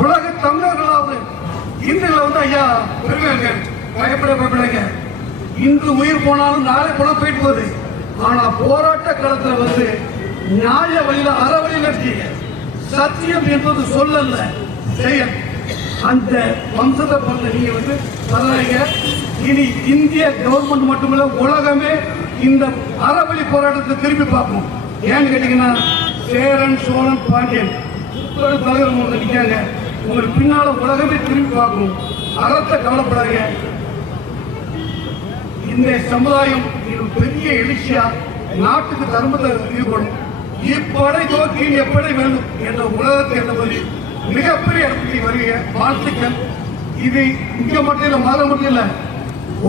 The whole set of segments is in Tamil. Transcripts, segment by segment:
உலக தமிழர்களாவது இந்தியில வந்து ஐயா பெருமைங்க, பயப்படாங்க. இன்று உயிர் போனாலும் நாளை பணம் போயிட்டு போகுது. ஆனா போராட்ட காலத்துல வந்து நியாய வழியில அறவழியில இருக்கீங்க. சத்தியம் என்பது சொல்லல, செயல். அந்த வம்சத்தை பண்ண நீங்க வந்து பரவாயில்லைங்க. இனி இந்திய கவர்மெண்ட் மட்டுமில்ல, உலகமே இந்த அறவழி போராட்டத்தை திரும்பி பார்ப்போம். ஏன்னு கேட்டீங்கன்னா, சேரன் சோழன் பாண்டியன் தலைவர் நிற்காங்க. உங்களுக்கு பின்னால உலகமே திரும்பி பார்க்கணும். அறத்தை கவலைப்படாதீங்க. இந்த சமுதாயம் இது பெரிய எழுச்சியா நாட்டுக்கு தர்மத்தை ஈடுபடும். இப்படை நோக்கி எப்படி வேண்டும் என்ற உலகத்தை என்பது மிகப்பெரிய இடத்துக்கு வருகிற வாழ்த்துக்கள். இது இங்க மட்டும் இல்ல, மதுரை மட்டும் இல்ல,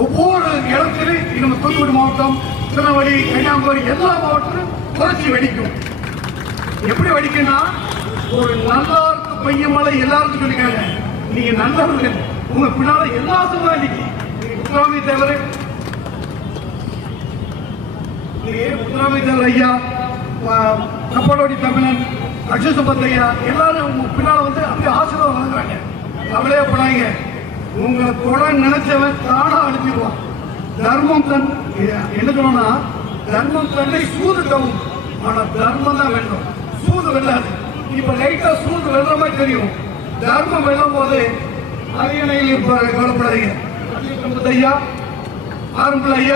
ஒவ்வொரு இடத்திலும் நம்ம தூத்துக்குடி மாவட்டம், திருநெல்வேலி, கன்னியாகுமரி எல்லா மாவட்டத்திலும் புரட்சி வெடிக்கும். எப்படி வெடிக்குன்னா, ஒரு நல்லாருக்கு பையன் மேல எல்லாருக்கும் சொல்லிக்காங்க, நீங்க நல்லவர்கள், உங்க பின்னால எல்லா சமுதாயம் முத்துராமலிங்க தேவர் ஐயா, கப்பலோடி தமிழன், அக்ஷசம்பத் ஐயா எல்லாரும் உங்க பின்னால வந்து அப்படியே ஆசீர்வாதம் வழங்குறாங்க. கவலையே படாங்க. உங்களை தொட நினைச்சவன் தானா அனுப்பிடுவான். தர்மம் தன் என்ன சொல்லணும்னா, தர்மம் தன்னை சூது தவும், ஆனா தர்மம் தான் வெல்லும், சூது வெல்லாது. இப்ப லைட்டா சூது வெல்ற மாதிரி தெரியும், தர்மம் வெல்லும் போது அரியணையில் இருப்பாரு. கவலைப்படாதீங்க. ஐயா, ஆரம்பிள்ள ஐயா.